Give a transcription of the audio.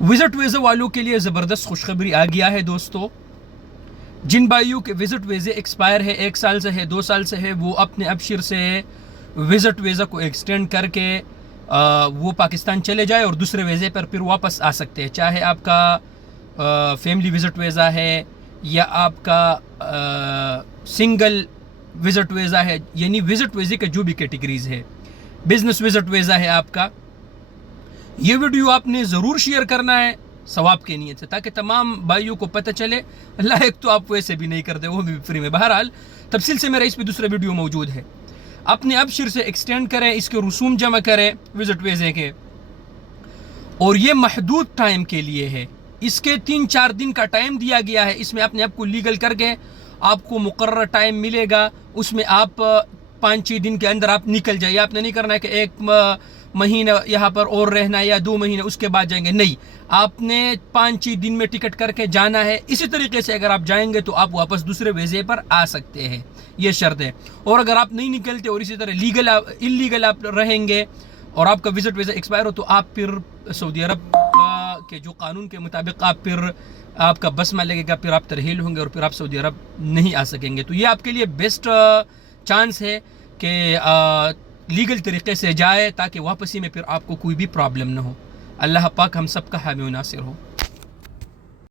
Visit visa वालों के लिए ज़बरदस्त खुशखबरी आ गया है दोस्तों। जिन भाइयों के विजिट वीज़े एक्सपायर है, 1 साल से है, 2 साल से है, वो अपने अबशिर से विजिट वीज़ा को एक्सटेंड करके वो पाकिस्तान चले जाए और दूसरे वीज़े पर फिर वापस आ सकते हैं। चाहे आपका फैमिली विजिट वीज़ा है या आपका सिंगल विजिट वीज़ा है, यानी विजिट वीज़े के जो भी कैटेगरीज है, बिजनेस विजिट वीज़ा है आपका। ये वीडियो आपने ज़रूर शेयर करना है सवाब के नियत से, ताकि तमाम भाइयों को पता चले। लाइक तो आप वैसे भी नहीं करते, वो भी फ्री में। बहरहाल तफसील से मेरा इस पर दूसरा वीडियो मौजूद है। अपने अबशिर से एक्सटेंड करें, इसके रसूम जमा करें विजिट वीज़े के, और ये महदूद टाइम के लिए है। इसके 3-4 दिन का टाइम दिया गया है। इसमें अपने आप को लीगल करके आपको मुकर्रर टाइम मिलेगा, उसमें आप 5-6 दिन के अंदर आप निकल जाइए। आपने नहीं करना है कि 1 महीना यहाँ पर और रहना है या 2 महीने उसके बाद जाएंगे, नहीं। आपने 5-6 दिन में टिकट करके जाना है। इसी तरीके से अगर आप जाएंगे तो आप वापस दूसरे वीज़े पर आ सकते हैं, ये शर्त है। और अगर आप नहीं निकलते और इसी तरह इलीगल आप रहेंगे और आपका विजिट वीज़ा एक्सपायर हो, तो आप फिर सऊदी अरब के जो कानून के मुताबिक आप फिर आपका बसमा लगेगा, फिर आप तरहील होंगे और फिर आप सऊदी अरब नहीं आ सकेंगे। तो ये आपके लिए बेस्ट चांस है कि लीगल तरीके से जाए, ताकि वापसी में फिर आपको कोई भी प्रॉब्लम ना हो। अल्लाह पाक हम सब का हामी व नासिर हो।